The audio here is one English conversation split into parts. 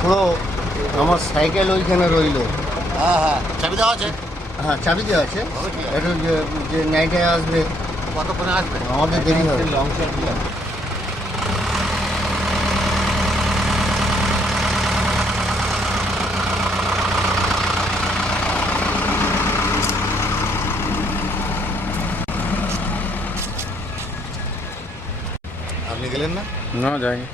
পুরো আমার সাইকেল ওইখানে রইল। হ্যাঁ হ্যাঁ, চাবি দেওয়া আছে। হ্যাঁ, চাবি দেওয়া আছে। একটু যে নাইটে আসবে, কতক্ষণে আসবে? আমাদের দেরি হবে। লং শট দিলাম। আপনি গেলেন না? না যাইনি।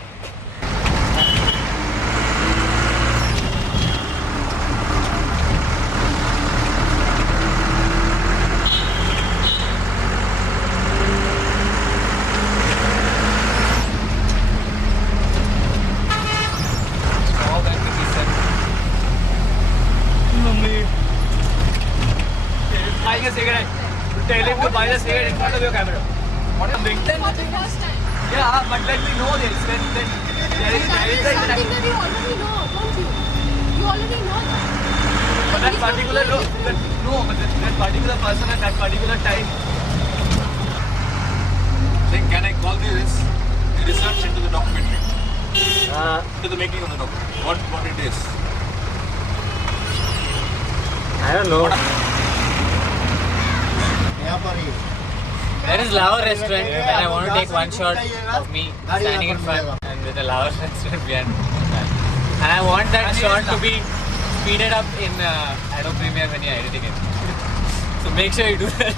Buying a cigarette. Tell him to buy a cigarette in front of your camera. What a big thing. For the first time. Yeah, but let me know this. Then there is That is like something that you already know, don't you? You already know that. but that particular that particular person at that particular time. Then can I call this research into the documentary? To the making of the documentary. What it is? I don't know. यहाँ पर ही There is Lava restaurant and I want to take one shot of me standing in front and with a Lava restaurant behind that. And I want that shot to be speeded up in Adobe Premiere when you're editing it. So make sure you do that.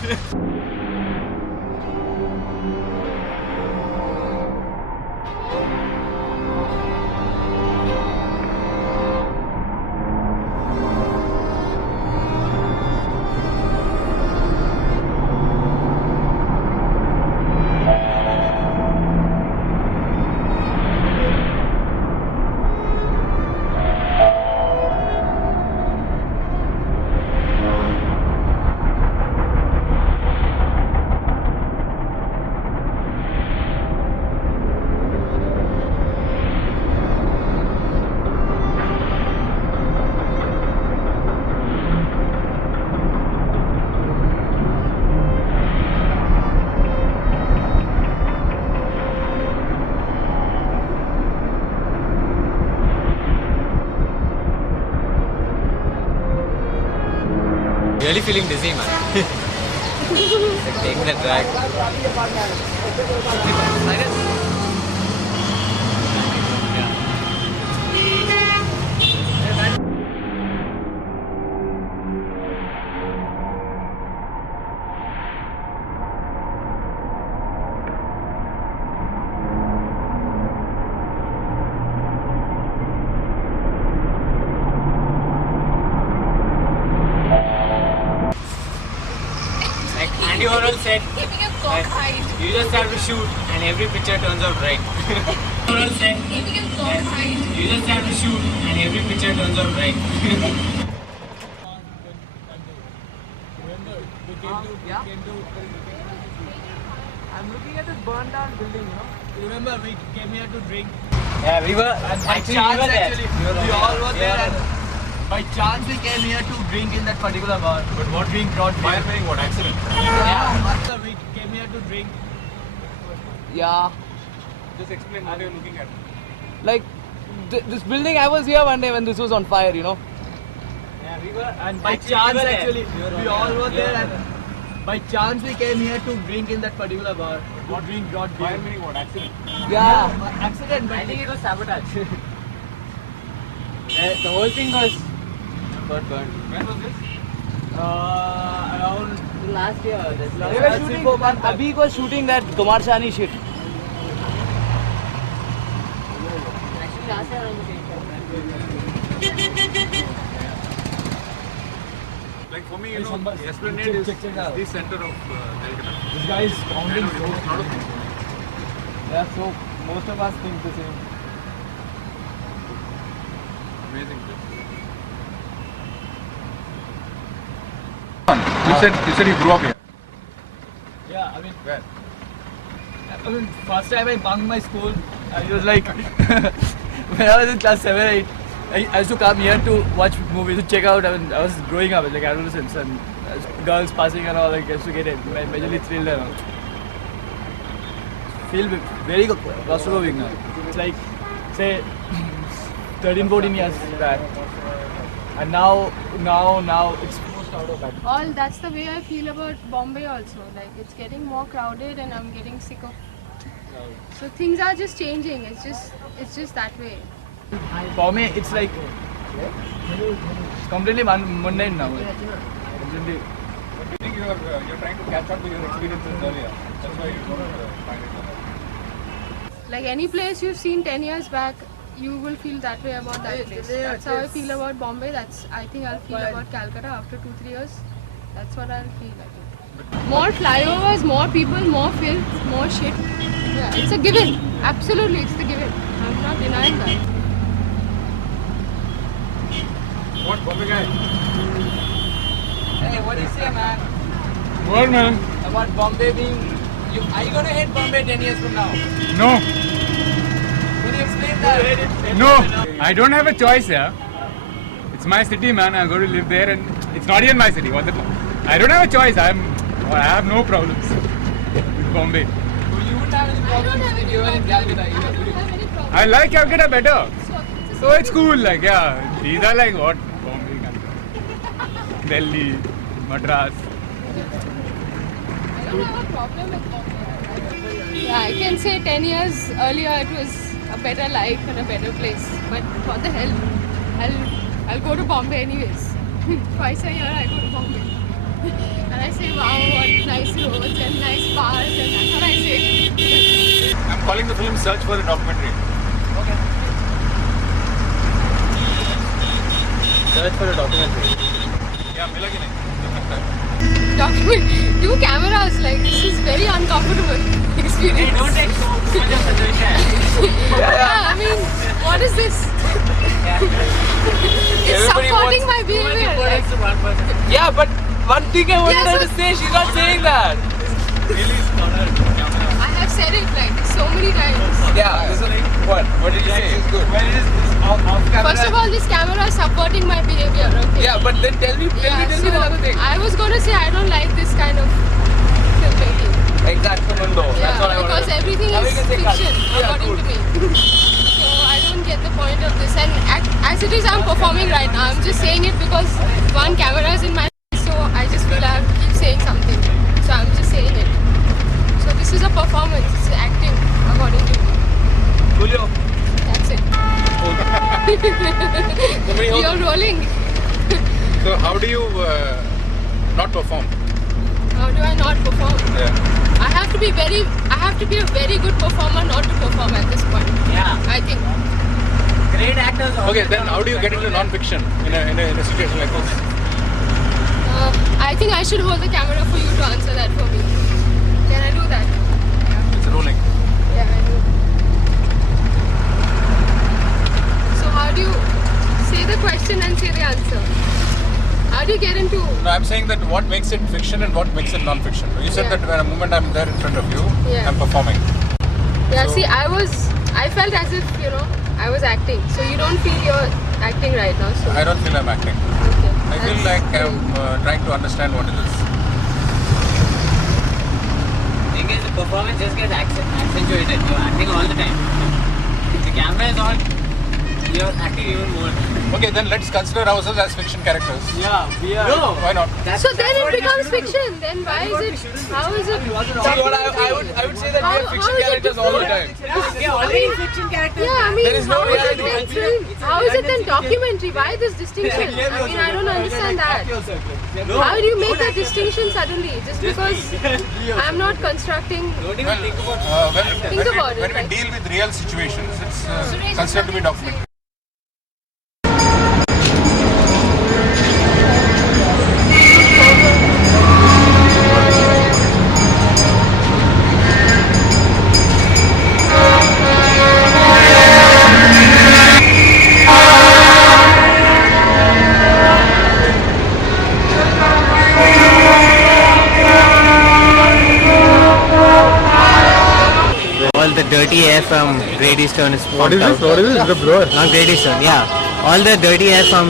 Really feeling dizzy, man. Like taking the drag. Like Andy Warhol said, Keeping a cockeyed. you just have to shoot and every picture turns out right. Warhol said, Keeping a cockeyed. you just have to shoot and every picture turns out right. I'm looking at this burned down building, you know. You remember we came here to drink. Yeah, we were And by actually chance, we were there. actually, we all were there. And by chance, we came here to drink in that particular bar. But what drink brought Fire meaning what? Accident? Yeah, we came here to drink. Yeah, Just explain what you're looking at. like this building. I was here one day when this was on fire, you know. Yeah, we were. And by actually, chance, we were there. actually, we all were there. And by chance, we came here to drink in that particular bar. What drink brought Fire beer? meaning what? Accident? Yeah, accident. I think it was sabotage. The whole thing was got burned. When was this? Around Last year. This They last were shooting. Abhi was shooting that Kumar Shani shit. Actually, last year around the same time. Like for me, you know, Esplanade is check it out. the center of Calcutta. This guy is I counting know so it's not a thing. Yeah, so most of us think the same. Amazing place. You said you grew up here. Yeah, I mean, Where? I mean, first time I bunked my school, I was like, when I was in class 7, 8, I used to come here to watch movies, to check out. I mean, I was growing up like adolescents and girls passing and all. Like, I used to get it majorly thrilled and all. Feel very claustrophobic now. It's like, say, 13, 14 years back. And now it's forced out of that. All that's the way I feel about Bombay also. Like it's getting more crowded and I'm getting sick of. So things are just changing. It's just that way. For me, it's like it's completely mundane now. Completely. I think you're trying to catch up to your experiences earlier. That's why you don't find it. Like any place you've seen 10 years back, you will feel that way about that place. That's how I feel about Bombay. I think I'll feel about Calcutta after 2-3 years. That's what I'll feel like. More flyovers, more people, more filth, more shit. Yeah, it's a given. Absolutely, it's the given. I'm not denying that. What, Bombay guy? Hey, what do you say, man? What, man? About Bombay being. Are you gonna hate Bombay 10 years from now? No. Can you explain that? No. I don't have a choice here. It's my city, man. I'm going to live there, and it's not even my city. What the? I don't have a choice. I have no problems with Bombay. You wouldn't have any problems if you were in Calcutta either, would you? I like Calcutta better. So it's cool. Like, yeah, these are like what Bombay, Calcutta, Delhi, Madras. I don't have a problem with Bombay. Yeah, I can say 10 years earlier it was a better life and a better place. But what the hell? I'll go to Bombay anyways. Twice a year I go to Bombay. And I say, wow, what nice roads and nice bars, and that's what I say. I'm calling the film Search for a Documentary. Okay. Search for a documentary. Yeah, मिला नहीं? Document 2 cameras, like this is very uncomfortable experience. Don't take so much of attention. Yeah, I mean, what is this? It's supporting my behavior. Like, Yeah, but one thing I wanted Yeah, her so- to say, she's not saying that. I have said it like so many times. Yeah, this is what? What did you say? When it is off camera. First of all, this camera is supporting my behavior, okay? Yeah, but then tell me so another thing. I was gonna say I don't like this kind of filmmaking. Exactly, Mundo. That's Yeah, what I wanted because to everything Now is we can say cut. fiction, Yeah, according cool. to me. So I don't get the point of this. And as it is, I'm performing right now. I'm just saying it because one camera is in my face, so I just feel I have to keep saying something. So I'm just saying it. So this is a performance. It's acting, according to me. Julio. That's it. You're rolling. So how do you not perform? How do I not perform? Yeah. I have to be a very good performer not to perform at this point. Yeah. I think. Great actors. Okay, then how do you get into non-fiction in a situation like this? I think I should hold the camera for you to answer that for me. Can I do that? It's rolling. Yeah, I do. So how do you say the question and say the answer? How do you get into? No, I'm saying that what makes it fiction and what makes it non-fiction. You said Yeah. that when a moment I'm there in front of you, Yeah. I'm performing. Yeah, So- see, I felt as if, I was acting. So you don't feel you're acting right now. So I don't feel I'm acting. okay. I feel like I'm trying to understand what it is. Thing is, the performance just gets accentuated. You're acting all the time. If the camera is on, you're acting even more. Okay, then let's consider ourselves as fiction characters. Yeah, we are. No. Why not? So then it becomes fiction. Then why is it? How is it? See, what I would say that we are How fiction is it characters all the time. different? We are already fiction characters. Yeah, I mean, There is no how is it reality. then film? How is it then documentary? Why this distinction? I mean, I don't understand that. How do you make that distinction suddenly? Just because I'm not constructing. Don't even Well, think about Think about it, when we like- deal with real situations, it's considered to be documentary. All the dirty air from Great Eastern is pumped out. What is this? The blower. Not Great Eastern, yeah. all the dirty air from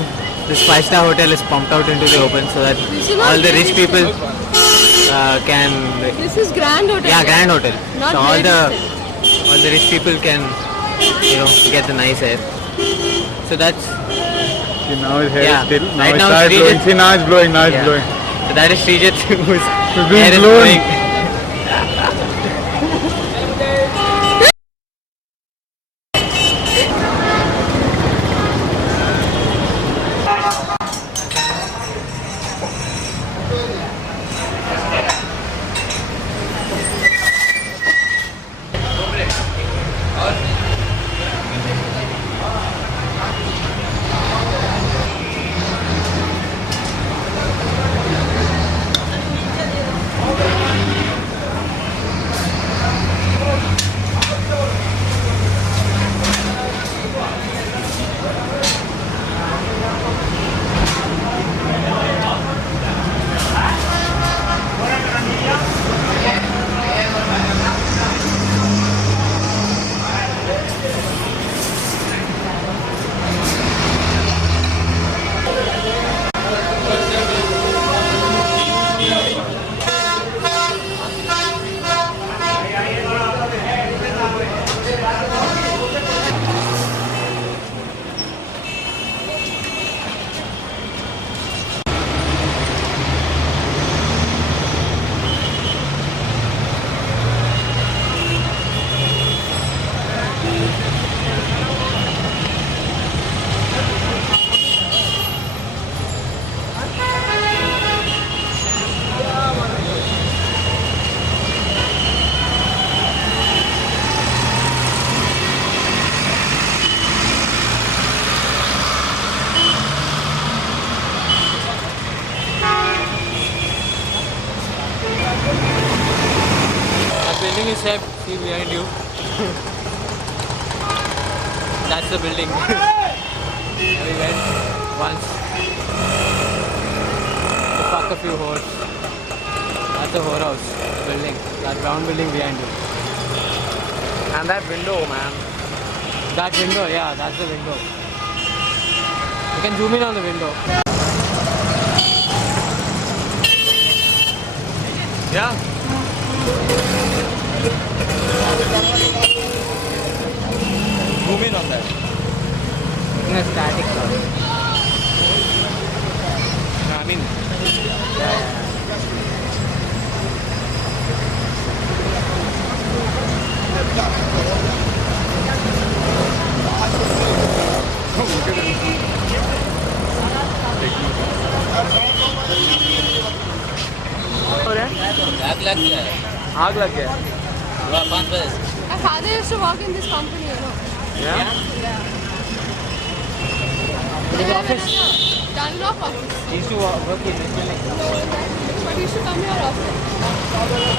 this 5-star hotel is pumped out into the open so that This is not all the rich Grand people can. This is Grand Hotel. Yeah, Grand Hotel. Not So Grand Hotel. all the rich people can, get the nice air. So that's See, now his hair Yeah. is still. Now Right it now started Srijit- blowing. See, now it's blowing. Now it's yeah. blowing. So that is Srijit whose being hair is blown. blowing. That building is safe. See behind you. That's the building. We went once to fuck a few whores. That's the whorehouse building. That brown building behind you. And that window, man. That window, yeah, that's the window. You can zoom in on the window. Yeah. Zoom in on that. In a static shot. No, I mean. Yeah. आग लग गया है आग लग गया. 5 बजे My father used to work in this company, Yeah. His office. Dunlop office. He used to work in this building. No, but he used to come here often.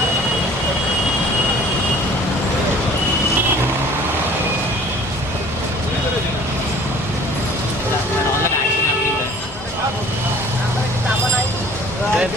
And all that action happening there. Then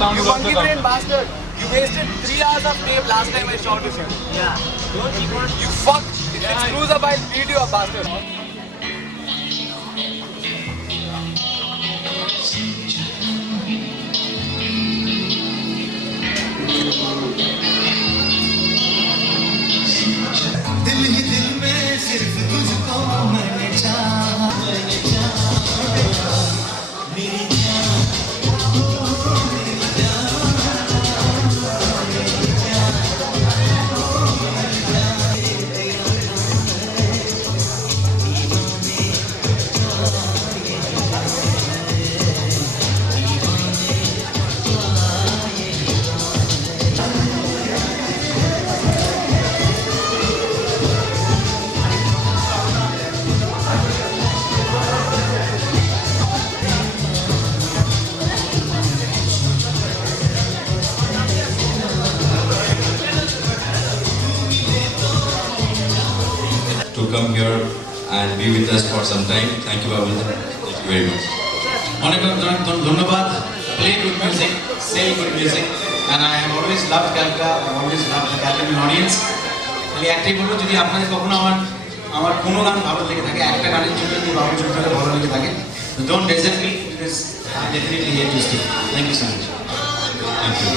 You monkey brain bastard. You wasted 3 hours of tape last time I shot with you. Yeah. Don't keep on. You fuck. If it screws up, I'll beat you up, bastard. दिल ही दिल में सिर्फ तुझको मैंने चाहा मेरी जान to come here and be with us for some time. Thank you, Babu. Thank you very much. অনেক ধন্যবাদ play good music, sell good music, and I have always loved Calcutta. I have always loved the Calcutta audience. খালি একটাই বলবো, যদি আপনাদের কখনো আমার কোনো গান ভালো লেগে থাকে, একটা গানের জন্য যদি বাবুর চরিত্রটা ভালো লেগে থাকে, don't desert me because I'm definitely here to stay. Thank you so much. Thank you.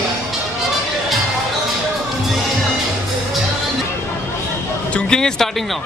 Chungking is starting now.